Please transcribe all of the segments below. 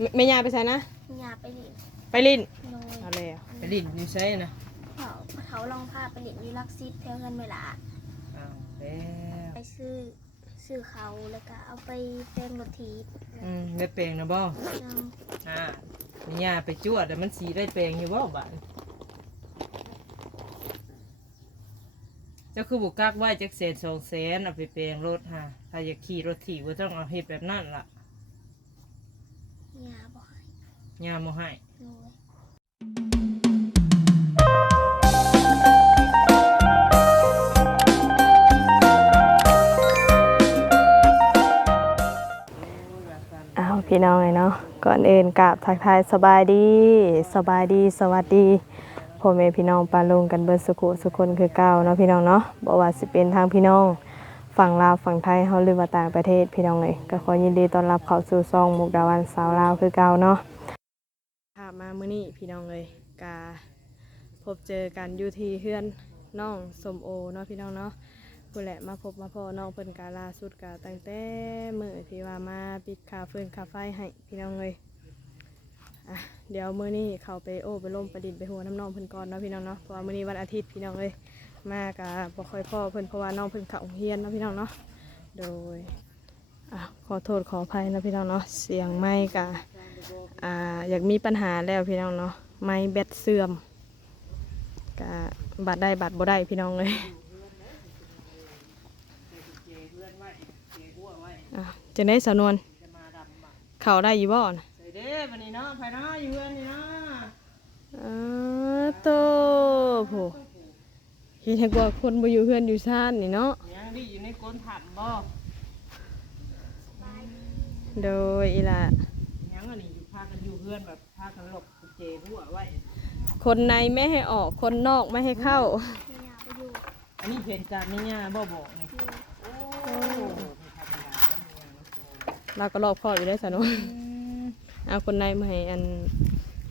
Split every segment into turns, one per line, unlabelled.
ไม่ไม่ยาไปใส่นะ
ยาไปหลิน
ไปลิ้น
โดย
เอาแล้ว
ไปลิ้นอยู่ใช่นะ
เขาเขาลองพาไปหลินอยู่ลักซิตแถวเงินเวลา
อ้าวแล้ว
ไปซื้อซื้อเขาแล้วก็เอาไปเต็มรถทีบ
อืมได้แปลงนะบ่
น
อ่ามีหญ้าไปจวดแต่มันสีได้แปลงอยู่บ่บาดเจ้าคือบุกกักไว้จักเศษสองแสนเอาไปแปลงรถฮะถ้าอยากขี่รถถีบก็ต้องเอาเฮ็ดแบบนั้นล่ะำ
ยาบ่ให้
หญ้าบ่ให้
โดย
อ้าวพี่น้องเลยเนาะก่อนอื่นกราบทักทายสบายดีสบายดีสวัสดีพ่อแม่พี่น้องปาลุงกันเบิดสุขุสุคนคือเก่าเนาะพี่น้องเนาะบ่ว่าสิเป็นทางพี่น้อง ฝั่งลาวฝั่งไทยเฮาหรือว่าต่างประเทศพี่น้องเลยก็ขอยินดีต้อนรับเข้าสู่ซองมุกดาวันสาวลาวคือเก่าเนาะค่ะมามื้อนี้พี่น้องเลยกาพบเจอกันอยู่ที่เฮือนน้องสมโอเนาะพี่น้องเนาะผู้แหละมาพบมาพอน้องเพิ่นกาลาสุดกาตั้งแต่มื้อที่ว่ามาปิดคาเฟืนคาไฟให้พี่น้องเลยอะเดี๋ยวมื้อนี้เขาไปโอ้ไปล่มประดิษฐ์ไปหัวน้ำน้องเพิ่นก่อนเนาะพี่น้องเนาะเพราะว่ามื้อนี้วันอาทิตย์พี่น้องเลย มากะบ่ค่อยพ่อเพิ่นเพราะว่าน้องเพิ่นเข้าโรงเรียนเนาะพี่น้องเนาะโดยอะขอโทษขออภัยนะพี่น้องเนาะเสียงไม้กะอ่าอยากมีปัญหาแล้วพี่น้องเนาะไม้แบตเสื่อมกะบัดได้บัดบ่ได้พี่น้องเลยอะจะได้สำนวน
จะมาดำมา
เขาได้อยู่บ่นะ
ใส่เด้อวันนี้เนาะไปเนาะอยู่เฮือนนี่เนาะ
เออโตโผ เฮ็ดให้กว่าคนบ่อยู่เฮือนอยู่ซ่านนี่เนาะ
ยังดีอยู่ในก้นถันบ่
โดยอีหละ
ยังอันนี้อยู่พากันอยู่เฮือนแบบพากันหลบกุญแจรั่วไว้
คนในไม่ให้ออกคนนอกไม่ให้เข้า
ยาไปอยู่
อันนี้เพนการนี่ย่าบ่บอกนี่
อยู่
โอ้ไม่ธรรมดาแล้วเนี่ย
เราก็รอบคอบอยู่ได้สำนวนเอาคนในมาให้อัน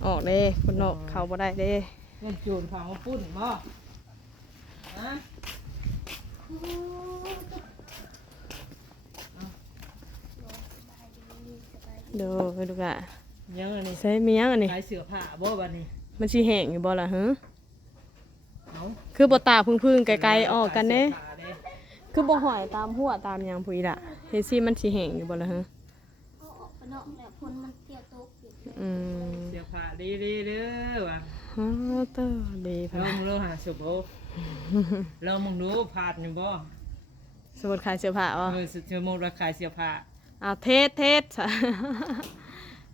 ออกเด้คนนอกเข้าบ่ได้เด้
เงินโจรฟังมาปุ้นบ่ฮะ
โดยลูกอะ
ยังอันนี้
ใช้มีหยังอันนี้
ขายเสื้อผ้าบ่บัดนี้
มันสิแห้งอยู่บ่ล่ะฮะ
เอ้า
คือบ่ตาพึ่งๆไกลๆออกกันเด้
ขายสื้อผ้าเด้
คือบ่หอยตามหัวตามหยังผู้อีละเฮ็ดซี่มันสิแห้งอยู่บ่ล่ะฮะ
เอาออกไปนอกแล้วพนมันเตี้ยตกอยู่
อืม
เสื้อผ้าดีๆเด้อว่ะ
ฮาเตอดีพะ
ลอ
นะ
งดูหาสุโบลองมึงดูผ่านอยู่บ่
สมุดขายเสื้อผ้าอ๋อ
เออสุดชั่วโมงราคายเสื้อผ้า
อ่าเทสเทส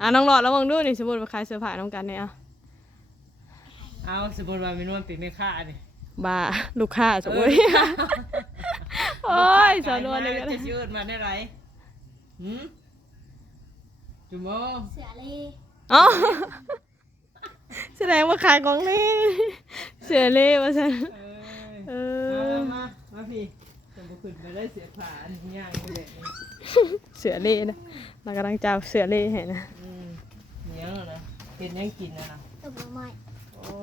อ่าน้องหลอดระวังด้วยนี่สมมุติว่าขายเสื้อผ้าน้องกันเนี่ยอะ
เอาสมมติว่ามีนวลเป็นแม่ค้านี่
บ้าลูกค้าจุ้ยโอ้ยสอนวนเลยก็
จะ
ได้
ชื่อมาได้ไรหืมจุโม
เสือเลย
อ๋อ แสดงว่าขายของนี่เสือเล่ว่าฉัน
เอ
เอ
อ
อ
มามาพี่จะบุขึ้นไปได้เสียผ้าอันนี้ย่างอยู่เลยนี่
เสือเล่นะเรากำลังเจ้าเสือเล่เห็นนะ
อืมเหนียวนะเป็นยังกินนะนะ
ตบไม้
โอ้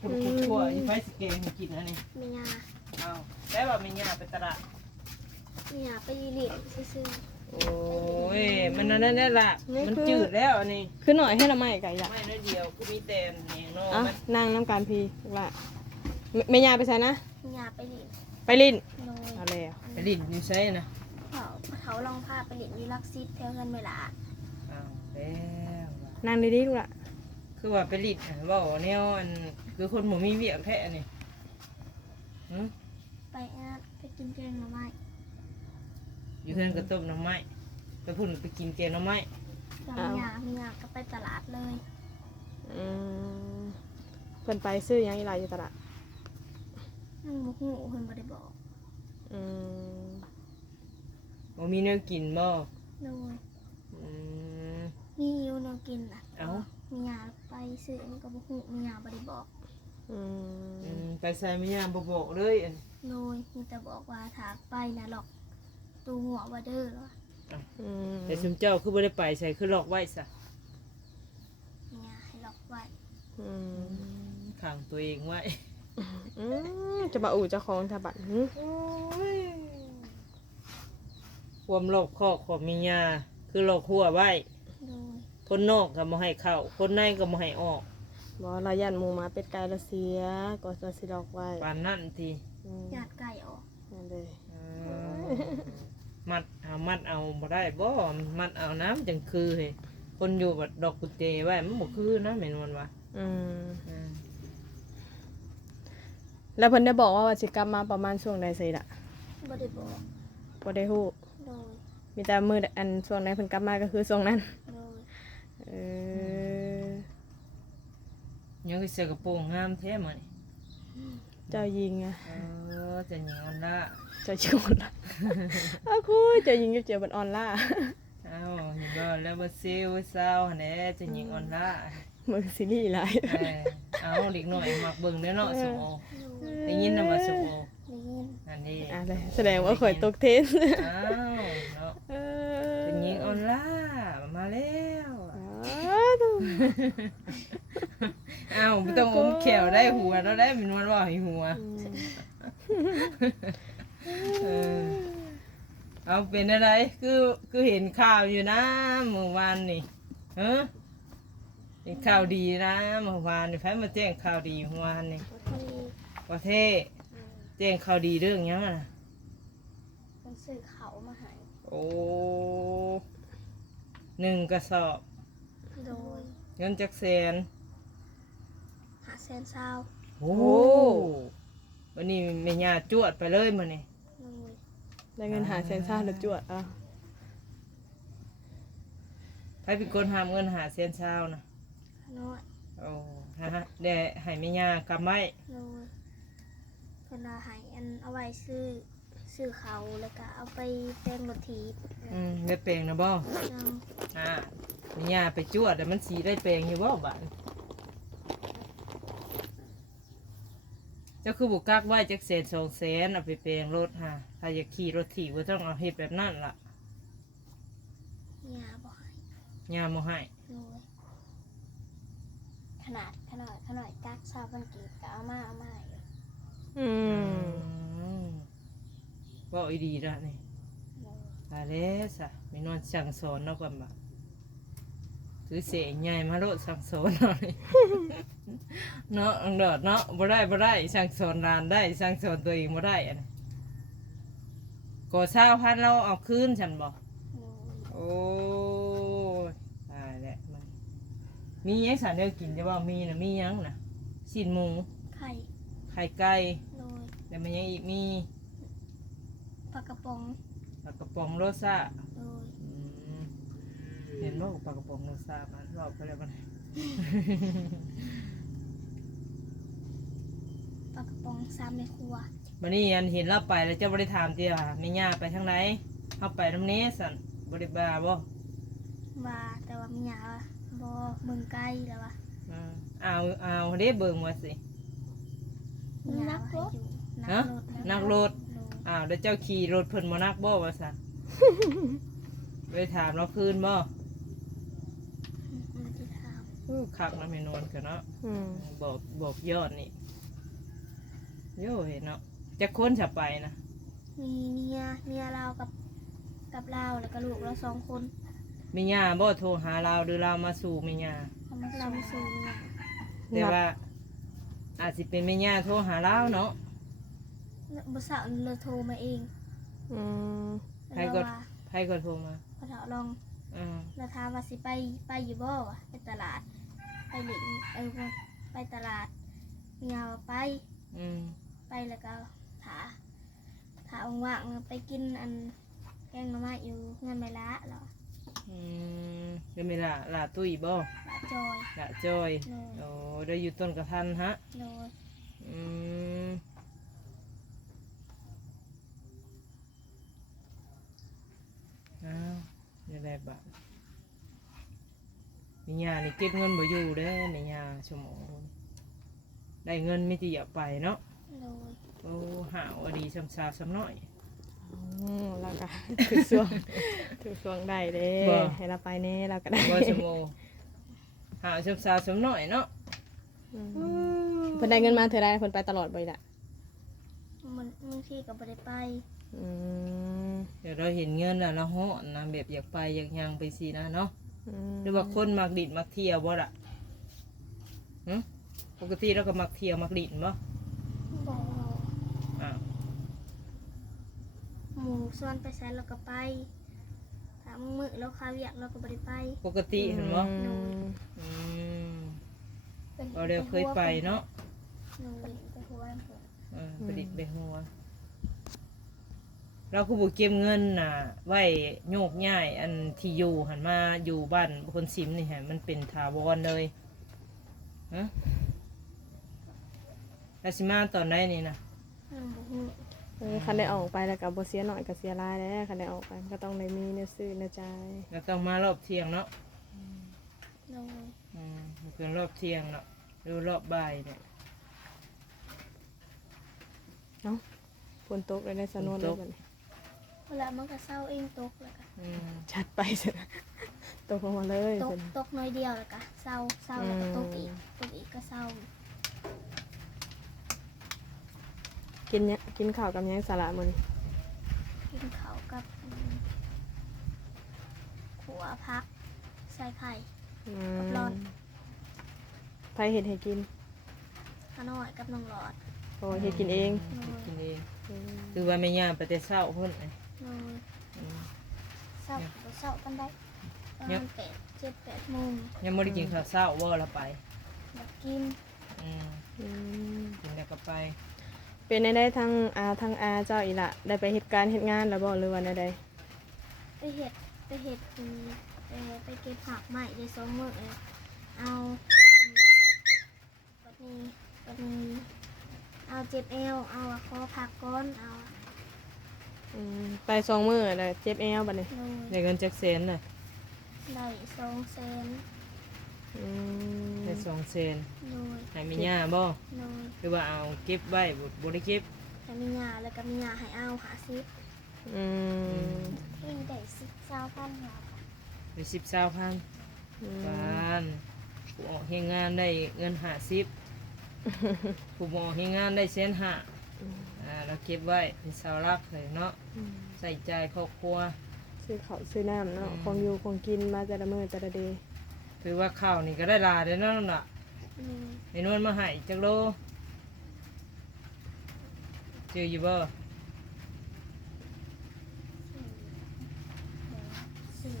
คุณคุณชั่วอีไฟสเกงให้กินนะนี่
มียา
เอาแต่ว่ามีหญ้าไปตลาด
มียาไปเหลินซื้อ
โอ้ย มันนั่นนั่นแหละมันจืดแล้วอันนี้
คือหน่อยให้ละไม่ไก่ละ
ไม่น้อยเดียวก็มีแต่แหนงนอ
อะ
มัน
นั่งน้ำการพีลูกละไม่ไม่ยาไปใส่นะ
ๆยาไปหลิน
ไปลิ้น
โดย
เอาแล้ว
ไปลิ้นอยู่ใช่นะ
เขาเขาลองพาไปหลินอยู่ลักซิตแถวเงินเวลา
อ้าวแล้วว่ะ
นั่งดีๆลูกละ
คือว่าไปลิ้นเว่าแนวอันคือคนหมูมีเวียกแท้นี่หึ
ไปอาไปกินแกงหน่อไม้
อยู่เพื่อนก็ต้มหน้ำไม้ไปพุ่นไปกินแกงหน้ำไม้
แล้วมียามียาก็ไปตลาดเลย
อืมเพิ่นไปซื้อหยังอีหลายอยู่ตลาด
นั่งมุกหูเพิ่นบ่ได้บอก
อืม
บ่มีเนื้อกินบ่
โดย
อืม
มีอยู่แนวกินน่ะ
เอ้า
มียาไปซื้ออันนี้ก็บ่ฮู้มียาบ่ได้บอก
อื
อื
ม
มไปใส่ไม่ยามบ่บอกเลยอัน
โดยมีแต่บอกว่าถากไปนะหรอก ตูหัวว่าเด้อเหรอ
อืม
แต่ซุมเจ้าคือบ่ได้ไปใส่คือหลอกไว้ซะ
มียาให้หลอกไว้
อืม
ขังตัวเองไว้
อืมจะมาอู่เจ้าของทบัตหึ
ความหลอกคอกของมียาคือหลอกหัวไว้
โดย
คนนอกก็บ่ให้เข้า คนในก็บ่ให้ออก
บ่เราย่านหมูหมาเป็ดไก่ละเสียก็จะสิดอกไว้
ปานนั้นที
อืม
ญาติไก่ออก
นั่นเลย
อ่า มัดเอามัดเอาบ่ได้บ่มัดเอาน้ำจังคือเฮ้ยคนอยู่บัดดอกกุญแจไว้มันบ่คือนะแม่นวันว่า
อืม
อืม
แล้วเพิ่นได้บอกว่าว่าสิกลับมาประมาณช่วงใดสิล่ะ
บ่ได้บอก
บ่ได้ฮู้
โดย
มีแต่มื้ออันช่วงไหนเพิ่นกลับมาก็คือช่วงนั้น
โดย
เออ
ยังก็เสื้อกระโปรงงามแท้มื้อนี่
เจ้าหญิงอะ
เออจะหญิงอันละ
เจ้าชิงออนล่าอ้าวคุยเจ้าหญิงอยู่เจียวบันออนล่า
เอ้าเห็นบ่แล้วบ่ซิวเศร้าหั่นแหละจะหญิงอันละ
มึงซีรีส์หลาย
เออเอาเด็กน้อยมักเบิ่งเด้อเนาะสมโอ
โดย
ได้ยินนำว่าสมโอ
ได้ยิน
อันนี้
อะเลยแสดงว่าข่อยตกเทรน
อ้าวเนาะ
เออ
เป็นหญิงออนไลน์มาแล้ว
อ้าว
ไม่ต้องอมแขวได้หัวแล้วได้เป็นวันว่าให้หัวเออเอาเป็นอะไรคือคือเห็นข่าวอยู่นะเมื่อวานนี่เออเป็นข่าวดีนะเมื่อวานนี่ไฟมาแจ้งข่าวดีเมื่อวานนี่ประเทศแจ้งข่าวดีเรื่องหยังอะนะ
เพิ่นซื้อเขามาให้
โอ้หนึ่งกระสอบ เงินจักแสน
หาแสนเศร้า
โอ้วันนี้แม่ย่าจวดไปเลยมื้อนี้
โดย
ได้เงินหาแสนซ่าแล้วจวดอะ
ใครเป็นคนหามเงินหาแสนเช้านะ
ขน้อย
โอ้ฮะเดี๋ยวให้แม่ย่ากำไว้
โดยเพิ่นว่าให้อันเอาไว้ซื้อซื้อเขาแล้วก็เอาไปแต่งรถถีบ
อืมได้แปลงนะบ่
น
อ่าแม่ย่าไปจวดแต่มันสีได้แปลงอยู่บ่บาดเจ้าคือบุกกักไว้จักแสนสองแสนเอาไปแปลงรถฮะถ้าอยากขี่รถถีบก็ต้องเอาเฮ็ดแบบนั้นล่ะำ
ยาบ่ให้
ย่าบ่ให้
โดยขนาดขนาดขนาดกักซาบันกีบก็เอามาเอามาอยู่
อืม
อืมว่าอีดีละนี่
โดย
ตายแล้วสะมีนอนสั่งสอนเนาะก่อนบ่า ถือเสียงใหญ่มาโลดสั่งสอนหน่อยเนาะอังเดอดเนาะบ่ได้บ่ได้สั่งสอนร้านได้สั่งสอนตัวเองบ่ได้อันนี้ก่อเช้าพันเราเอาคืนฉันบอก
โดย
โอ้ยตายแล้วมันมีหยังสารเดียวกินจะว่ามีนะมีหยังนะสิ้นหมู
ไข่
ไข่ไก่
โดย
แล้วมันยังอีกมี
ปลากระป๋อง
ปลากระป๋องโรซ่า
โดย
อืม เห็นว่าปลากระป๋องโรซ่ามันรอบไปแล้วมัน
ปลากระป๋องซ้ำในครัว
วันนี้อันเห็นเราไปแล้วเจ้าบริถามเตี้ยไม่ย่าไปทางไหนเข้าไปน้ำนี้สันบริบาบ่
ว่าแต่ว่ามีหยาว่าบ่เบิ่งไกลแล้ววะ
อืมเอาเอาเด้เบิ่งมาสิ
มีหยาว่าให้อยู่
ฮะ
นั
นั
ก
ก
ร
ร
ถ
ถ
โดย
อ้าวแล้วเจ้าขี่รถเพิ่นมานักบ่วะสัน ไปถามเราคืนบ่
มันจะถาม
อู้คักนะไม่นวลกันเนาะ
อืม
บอกบอกยอดนี่โย่เห็นเนาะจะค้นจะไปนะ
มีเมียเมียเรากับกับเราแล้วก็ลูกเราสองคน
มีย่าบ่โทรหาเราหรือเรามาสู่มีย่า
เรามาเรามาสู่เมีย
แต่ว่า อาจสิเป็นแม่ย่าโทรหาเราเนาะ
บ่สาวเลยโทรมาเอง
อืม
ใคร
แล้ว
ก็
ว่า
ใครก็โทรมา
พอเถาลอง
อ่า
เราถามว่าสิไปไปอยู่บ่วะไปตลาด ไปหลิงเออว่าไปตลาดเมียว่าไป
อืม
ไปแล้วก็ถาถาว่างๆไปกินอันแกงหน่อไม้อยู่เงินไม่ละเหรอ
อืมเป็นเวลาลาตุ้ยบ่
ละจอย
ละจอย
เลย
โอ้ได้อยู่ต้นกระทันฮะ
เลย
อืมอ้าวยังไงบ้าง มีญานี่เก็บเงินบ่อยู่เด้อมีญาชั่วโมงได้เงินไม่ตีอยากไปเนาะ
เลย
โอ้หาวอดีสำสาวสำน้อย
อืมแล้วก็ ถือช่วงถือช่วงได้เด้
บ่
ให้เราไปเน่เราก็ได้
บ่ชั่วโมงหาวสำสาวสำน้อยเนาะ
อืมเพิ่นได้เงินมาเธอได้เพิ่นไปตลอดบ่ล่ะ
มันบางทีก็บ่ได้ไป
อืม
เดี๋ยวเราเห็นเงินแล้วเราเหาะนะแบบอยากไปอยากยังไปสินะเนาะ
โม
หรือว่าคนมักดินมักเที่ยวบ่ล่ะหึปกติเราก็มักเที่ยวมักดินบ่
บอก
อ้าว
หมูส่วนไปใช้เราก็ไปถ้ามือแล้วข้าวอยากเราก็บ่ได้ไป
ปกติเห็นบ่
อืม
อืม
เป็น
เราเดี๋ยวเคยไปเนาะ
หนูไปหัวเพิ่น
เออไปดิดไปหัว เราคือบุเก็บเงินน่ะ ไว้โยกย้ายอันที่อยู่หันมาอยู่บ้านคนซิมนี่ฮะมันเป็นถาวรเลยฮะแล้วสิมาตอนไหนนี่นะ
หนูบ่ฮู้
เออคันได้ออกไปแล้วก็บ่เสียหน่อยก็เสียหลายแล้วคันได้ออกไปก็ต้องได้มีเนื้อซื้อเนื้อจ่าย
เราต้องมารอบเที่ยงเนาะ
หนู
อืมมันเป็นรอบเที่ยงเนาะหรือรอบบ่ายเนี่ย
เนาะฝนตกเลยในสนวนเลยบัดนี้
เวลามันก็เศร้าเองตกแล้วก็
อืม
ชัดไปเสิตกลงมาเลย
ตก
เพิ่น
ตกน้อยเดียวแล้วก็เศร้าเศร้าแล้วก็ตกอีก
อืม
ตกอีกก็เศร้า
กินเนี่ยกินข้าวกับหยังสาระมื้อนี้
กินข้าวกับอืมขัวพักใส่ไข่
อื
กับร้อน
ไผเฮ็ดให้กิน
ข้าวน้อยกับน้องหลอด
โอ้เฮ็ดกินเอง
หนู
กินเอง
อืม
คือว่าไม่ย่างไปแต่เช้าพุ่นไง
หนู
อืม
เศร้าบ่เศร้ากันได้ประ
เนี่
มายณแปดเจ็ดแปดโมง
ยังไม่ได้กินข้าวเช้าว่าเราไป
อยากกิน
อืม
อืม
กินแล้วก็ไป
เป็นได้ทางอาทางอาเจ้าอีหละได้ไปเฮ็ดการเฮ็ดงานแล้วบ่หรือว่าใด
ไปเห็ดไปเห็ดอืมไปไปเก็บผักใหม่ในสองมือเลยเอาอืมบัดนี้บัดนี้เอาเจ็บเอวเอาอะคอผักก้อนเอา
ๆอืม ไปสองมื้อแล้วเจ็บแอวบัดนี้
โดย
ได้เงินจากเซนน่ะ
ได้สองเซน
อืม
ได้สองเซน
โดย
ให้มีย่าบ่
โดย
หรือว่าเอาเก็บไว้บ่บ่ได้เก็บ
แต่มียาแล้วก็มียาให้เอาหาซิป
อืม
ที่ได้สิบเจ้าพันหา
ไปสิบสาวพัน
อืม
ปานผู้ออกเฮงงานได้เงินหาสิบผู้บ่ออกเฮงงานได้เซนห้า อ่าเราเก็บไว้เป็นเสาหลักเลยเนาะ
อืม
ใส่ใจครอบครัว
ซื้อข้าวซื้อน้ำเนาะ
อืม
ของอยู่ของกินมาแต่ละมื้อแต่ละเดย์
ถือว่าข้าวนี่ก็ได้หลายเลยเนาะนั่นน่ะ
อืม
ไอ้นวลมาให้จักโลเจออยู่บ่
สี่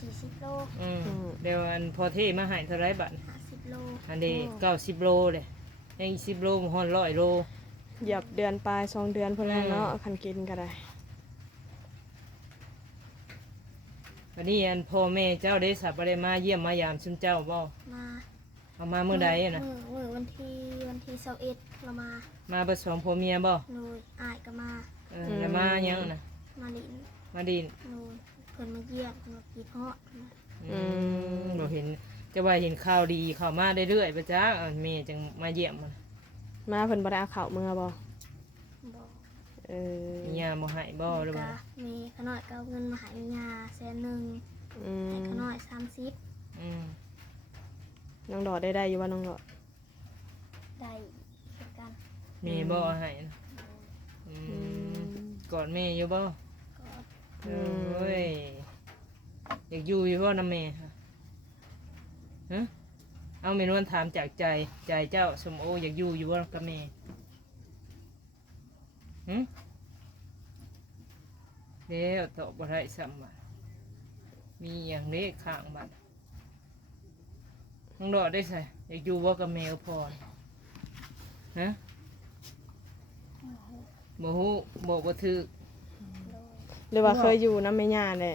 สี่สิบโล
อืมเดี๋ยวอันพอเท่มาให้เท่าไรบัด
ห้าสิบโล
อันนี้เก้าสิบโลเลยยังอีกสิบโลบ่ฮอนร้อยโล
เหยียบเดือนปลายสองเดือนพุ่นแล้วเนาะ
อืม
คันกินก็ได้
วันนี้อันพ่อแม่เจ้าได้สับไปได้มาเยี่ยมมายามชุนเจ้าบ่
มา
เอามาเมื่อใดอะนะ
มือมือวันที่วันที่เสาร์เอ็ดเรามา
มาผสมพ่อเมียบ่
โนยอายก็มา
เออแล้วมายังนะ
มาลิน
มาดิน
โนยเพิ่นมาเยี่ยมเพิ่นมากีดฮอด
อืมเราเห็นจะว่าเห็นข่าวดีข่าวมาได้เรื่อยๆประจ้าเออแม่จึงมาเยี่ยมมัน
มาเพิ่นบ่ได้เอาข้าวมื้อบ่
บอก
เออ
มียาบ่ให้บ่หรือ
ก็
ว่า
มีขน้อยก็เอาเงินมาให้ยาแสนหนึ่ง
อืม
ให้ขน้อยสามสิบ
อืม
น้องดอดได้ได้อยู่ว่าน้องดอด
ได้เช่นกัน
มีบ่ให้นะอืมกอดแม่อยู่บ่
ก็
เอ้ยอยากอยู่อยู่บ่นำแม่ค่ะฮะ เอาเมนวนถามจากใจใจเจ้าสมโออยากอยู่อยู่บ่กับแม่หึเดี๋ยวตอบบ่ได้ซ้ำบัดมีอย่างนี้ข้างบัดน้องดอดได้ใส่อยากอยู่บ่กับแม่พอฮะบ่ฮู้บอกบ่ถูก
หรือว่าเคยอยู่นำแม่ย่าแหละ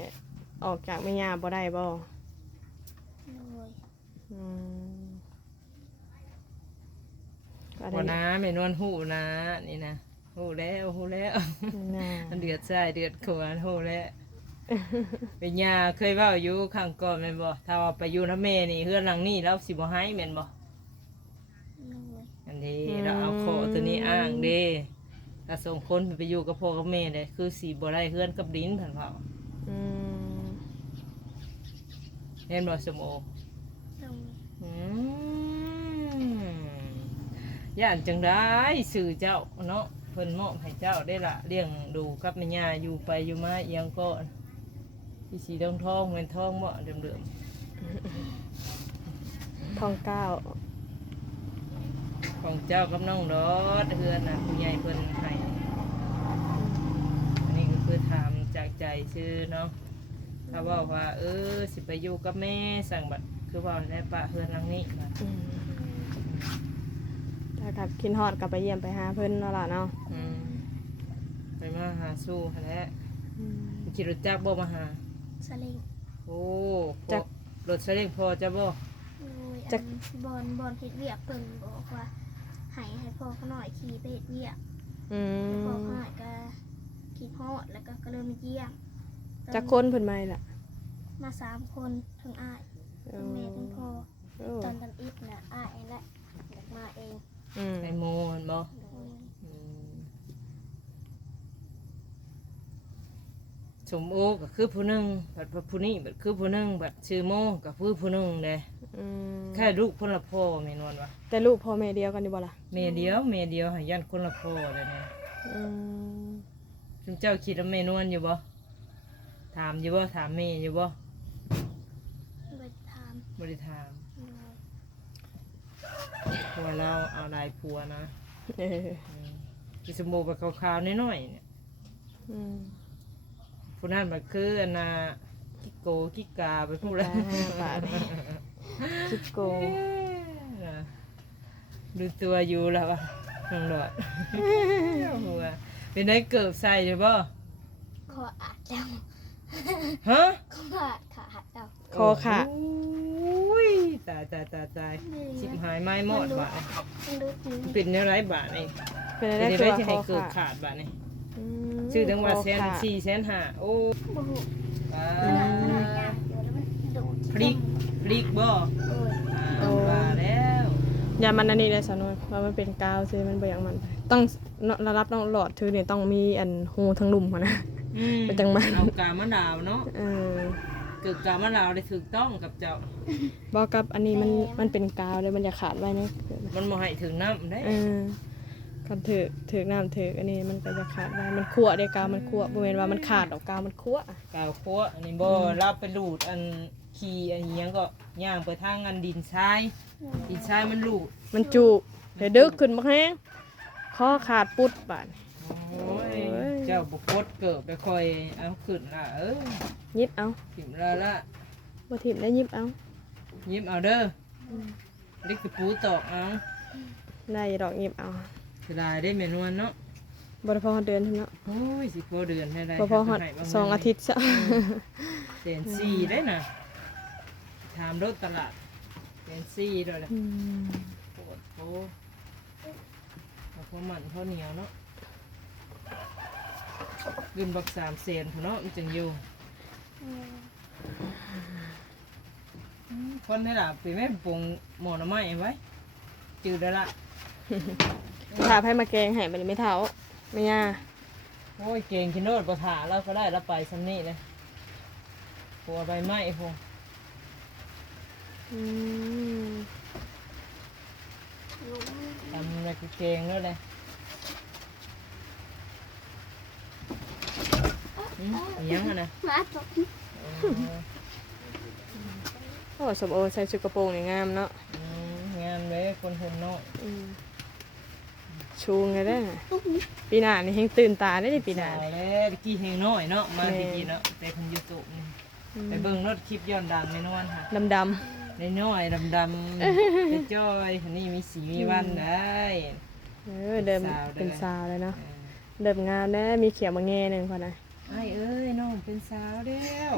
ออกจากแม่ย่าบ่ได้บ่
โดย
อืม ก็
บ่
ได้
นะแม่นวลฮู้นะนี่นะฮู้แล้วฮู้แล้ว
น่า
มันเดือดใส่เดือดขวานฮู้แล้วเป็นยาเคยเว้าอยู่ข้างก่อนแม่นบ่ถ้าว่าไปอยู่นำแม่นี่เฮือนหลังนี้เราสิบ่ให้แม่นบ่
โดย
อันนี้เราเอาโคตัวนี้อ้างเด้ถ้าส่งคนไปอยู่กับพ่อกับแม่เลยคือสิบ่ได้เฮือนกับดินเพิ่นเผา
อืม
เห็นบ่สมโอ
โดย
อืม ย่านจังได้สื่อเจ้าเนาะเพิ่นมอบให้เจ้าได้ละเลี้ยงดูกับแม่ย่าอยู่ไปอยู่มาเอียงก็ที่สีทองทองๆเงินทองบ่เดิม
ทองเก้า
ของเจ้ากับน้องรถเฮือนน่ะผู้ใหญ่เพิ่นให้อันนี้ก็คือถามจากใจชื่อเนาะถ้าบอกว่า เออสิไปอยู่กับแม่สั่งบัดคือว่าได้ปะเฮือนหลังนี้บัด
อืม ถ้ากับคินฮอดกลับไปเยี่ยมไปหาเพิ่นเนาะล่ะเนาะ
อืมไปมาหาสู้หั่นแหละ
อืม
ขี่รถจักรบ่มาหา
สลิง
โอ้
จัก
รถเสด็งพอจะบ่
โอ้ย
จั
อั
ก
นบอลบอลเฮ็ดเวียกเพิ่นบอกว่าให้ให้พ่อเขาหน่อยขี่ไปเฮ็ดเวียก
อื
พ่อ
ม
เขาหน่อยก็ขี่ฮอดแล้วก็ก็เลยมาเยี่ยม
จักคนเพิ่นมาล่ะ
มาสามคนทั้งอ้ายทั้งแม่ทั้งพ่อ
โอ้
ตอนทำอิฐน่ะอ้ายและอยากมาเอง
อืม
ไอโมเห็นบ่
โดย
อืมสมโอก็คือผู้หนึงบัดผู้นี้บัดคือผู้หนึงบัดชื่อโมก็คือผู้หนึงเด้
อืม
แค่ลูกคนละพ่อแม่นวลวะ
แต่ลูกพ่อแม่เดียวกันดีบ่ล่ะ
แม่เดียวแม่เดียวให้ยันคนละพ่อเลยเนี่ย
อืม
ชุมเจ้าคิดว่าแม่นวลอยู่บ่ถามอยู่บ่ถามแม่อยู่บ่
ไปถาม
บ่ได้ถาม
โดย
เพราะว่าเราเอาหลายผัวนะ
เออ
อืมกิสมโบแบบขาวๆน้อยๆเนี่ย
อืม
ผู้นั้นมันคืออันน่ะกิโกกิกาไปพูดแล้ว
ห้าบาทนี่คิดโกง
ดูตัวอยู่แล้ววะน้องหลอดหัวเป็นได้เกิบใส่หรือบ่
ขออาดแล้ว
ฮะ
ขออาด ขาหัดแล้ว
คอขาด
โอ้ยตายตายตายตายชิบหายไม้หมอดบาท
มันรู้ถึง
เป็นเนื้อไรบาทนี่
เป็น
เป็
อะ
น
ไร
เนื้อ
คือ
ไร
ว่า
ที่
ค
ให้
อ
เกิด
ขาด
ขาดบาทนี่
อืม
ชื่อจังหวัดแสน
คอขาด
สี่แสนห้าโอ้
บ่ฮู้
บา
ขนาดขนาดยางเดี๋ยวแล้วมันดูด
พริกพริกบ่
โอ้ย
อ่าบาแล้ว
อย่ามันอันนี้เลยสาวนวลว่ามันเป็นกาวซิมันบ่อย่างมัน ต้องระดับต้องหลอดถือเนี่ยต้องมีอันหูทั้งลุ่มหัวนะ
อืม
เป็นจังมัน
เอากามะนาวเนาะ
เออ
เกิดกามะนาวได้ถูกต้องกับเจ้า
บอกกับอันนี้มันมันเป็นกาวเลยมันจะขาดไว้นี่
มันบ่ให้ถึงน้ำได้
เออกันถือถือน้ำถืออันนี้มันก็จะขาดไว้มันคั่วเดียวกาวมันคั่วบ่แม่นว่ามันขาดออกกาวมันคั่ว
กาวคั่วอันนี้บ่รับไปรูดอันขี้อันหยังก็ย่างไปทางอันดินทรายดินทรายมันรูด
มันจุเดี๋ยวดึกขึ้นบักแห้งคอขาดปุดบาด
โอ้ย
โอ้ย
เจ้าบุกดเกิดไปคอยเอาขึ้นละเออ
ยิบเอา
ถิ่มละละ
บ่ถิ่มได้ยิบเอา
ยิ้มเอาเด้ออเล็กตะปูตอกเอา
ได้ดอกยิบเอา
จะได้ได้เมนวนเนาะ
บ่ได้พอเดือนเท่านั้น
โอ้ยสิพอเดือนให้ได้
บ่พอฮอด
ให้บ้
สองอาทิตย์ซะ
เดือนสี่ได้น่ะถามรถตลาดเดือนสี่ด้วยแหละ
อืม
โอ้โหเอาพอมันพอเหนียวเนาะ เงินบักสามเซนพุ่นเนาะมันจังอยู่คนนี่ล่ะไปแม่ปรุงหมอหน่อไม้ไว้จืดแล้วล่ะ
ถาให้มาแกงให้บัดนี้ไม่เท่าไม่ย่า
โอ้ยเก่งกินโนดประถาแล้วก็ได้แล้วไปสำนี่เลยหัวใบไม้พวก
อืม
ทำอะไรก็เก่งด้วยเลย อืมอิหยังอะนะ
มาตก
เออ
โอ้สมโอใส่ชุดกระโปรงนี่งามเนาะ
อืมงานเลยคนหุ่นน้อย
อืมชูงไงได้น่ะปีหน้านี่เฮงตื่นตาได้ดิปีหน้า
สาว
นี่
แล้วตะกี้เฮงน้อยเนาะมา
แม่
ตะกี้เนาะแต่คนยูทูบนี่
อืม
ไปเบิ่งรถคลิปย้อนดังในนวลค่ะ
ดำด
ในน้อยดำดำไปจ้อยอันนี่มีสีมีวันได้ำ
เออเดิม
สาวเด้อ
เป็นสาวเลยเนาะ
เออ
เดิมงามแน่มีเขียวมาแง่หนึ่งพอนะ
ไอ้เอ้ยน้องเป็นสาวแล้ว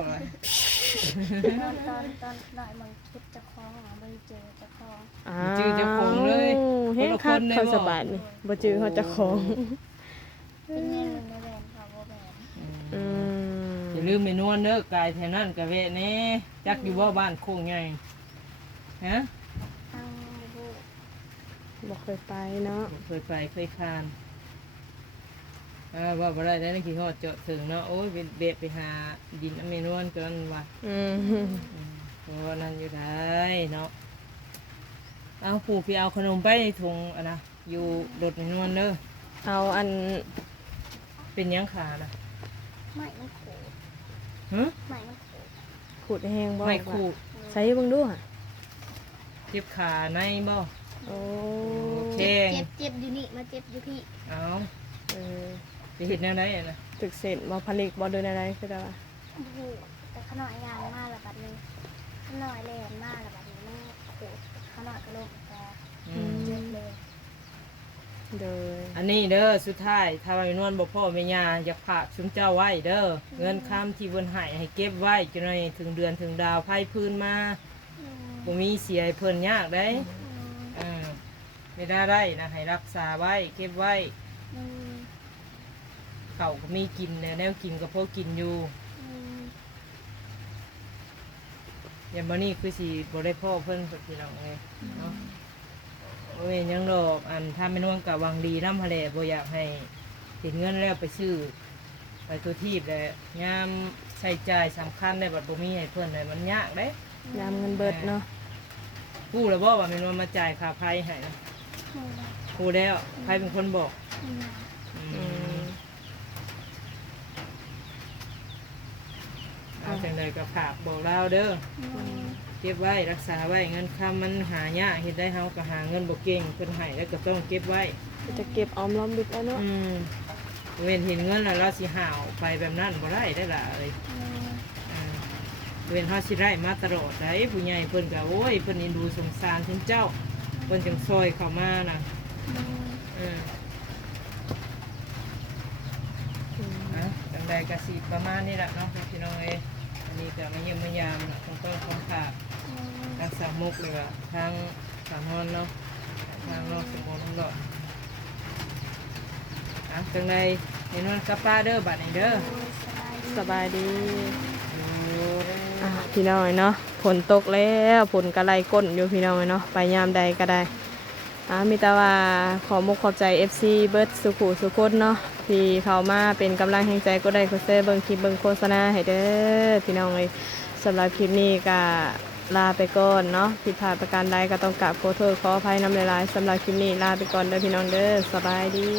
ตอนตอนตอนหน่อยมันคิดจะคล้องอะไม่เจอจะคล้อง
อ้า
จื้อเจ้าของเลย
เฮ้งคัก
คนละคนเขาบ่
สบายนี่บ่จื้อเขาเจะของ
เป็นแง่เลยในแบนค่ะว่แบน
อืม
อย่าลืมเมนวนเด้อกายแถวนั้นกะเวะแน่จักอยู่ว่าบ้านโค้งไงฮะ
ทางบู
บ่เคยไปเนาะ
เคยไปเคยคาน อ่าว่าบ่ได้ได้ในขี้ฮอดเจาะถึงเนาะโอ้ยเบ็ดเบ็ดไปหาดินอเมนวนกันว่ะ
อืม
อืมเพราะว่านั่นอยู่ได้เนาะเอาผูพี่เอาขนมไปในถุงอะนะอยู่รถเมนวนเด้อ
เอาอัน
เป็นหยังขาน่ะ
ไม่มันโขด
ฮะ
ไม่มันโขด
ขูดแห้งบ่
ไม่ขูด
เลย
ใส่เบิ่งดูฮะ
เจ็บขาในบ่
โอ้
โอเค
เจ็บเจ็บอยู่นี่มาเจ็บอยู่พี่
เอา
เออ
จะเห็นแนวไหนอะนะ
ตึกเสร็จบ่ผลิกบ่เดินอะไรคือได้ว่า
โอ้โหแต่ขน่อยยางมาละบัดนี้ขน่อยแลนมาละบัดนี้มันโขดขน่อยกระโหลกแต่
อืม
เจ็บเลย
เดิน
อันนี้เด้อสุดท้ายถ้าว่านวลบ่พ่อแม่ย่าอยากฝากชุมเจ้าไว้เด้อเงินค้ำที่เพิ่นให้ให้เก็บไว้จนในถึงเดือนถึงดาวไพ่พื้นมา
อืม
บ่มีเสียให้เพิ่นยากได้
อืม
เออไม่ได้ได้นะให้รักษาไว้เก็บไว้
อืม
เขาก็มีกินแนวแนวกินก็พอกินอยู่
อืม
อย่างมื้อนี้คือสิบ่ได้พ่อเพิ่นสักทีน้องเอ้ยเนาะโอ้ยยังดอกอันถ้าแม่นวลก็หวังดีนำหั่นแหละบ่อยากให้เห็นเงินแล้วไปซื้อไปตัวทีบแหละยามใช้จ่ายสำคัญได้บัดบ่มีให้เพิ่นเลยมันยากเด้
ยามเงินเบิดเนาะ
ผู้แล้วบ่ว่าแม่นวลมาจ่ายค่าไฟให้นะ
โอ้ย
ผู้แล้วใครเป็นคนบอก
อืม
อื
อื
ม
ม
เอา จังไดก็ฝากบอกเราเด้อ
อืม
เก็บไว้รักษาไว้เงินคำมันหายากเฮ็ดได้เฮาก็หาเงินบ่เก่งเพิ่นให้แล้วก็ต้องเก็บไว้
จะเก็บออมรอมริบแล้วเนาะ
อืมเว้นเห็นเงินแล้วเราสิหาวไปแบบนั้นบ่ได้ได้อล่ะเอ้ย
อืม
อ่าเว้นเฮาสิได้มาตลอดได้ผู้ใหญ่เพิ่นก็โอ้ยเพิ่นเอ็นดูสงสารถึงเจ้าเพิ่นจังซอยเข้ามาน่ะ
อืม
เอออะจังใดก็สิประมาณนี้ล่ะเนาะพี่น้องเอ้ย อันนี้ก็มาเยี่ยมมายามน่ะของต้นของฝาก
อืม
ทางสามมุกเลยว่าทางสามฮอนเนาะทางนอกสมบูรณ์ทั้งหมดอะจังไดเห็นวันกับป้าเด้อบัดนี้เด้อ
โอ้ยสบายดี
สบายดี
โอ้
อะพี่น้อยเนาะฝนตกแล้วฝนกระไรก้นอยู่พี่น้อยเนาะไปยามใดก็ได้อะมีแต่ว่าขอมุกขอบใจ FC เบิร์ดสุขุสุคนเนาะ ที่เขามาเป็นกำลังแห่งใจก็ได้ก็เซเบิ่งคลิปเบิ่งโฆษณาให้เด้อพี่น้องเลยสำหรับคลิปนี้ก็ลาไปก่อนเนาะผิดพลาดประการใดก็ต้องกราบขอโทษขออภัยนำหลายๆสำหรับคลิปนี้ลาไปก่อนเด้อพี่น้องเด้อสบายดี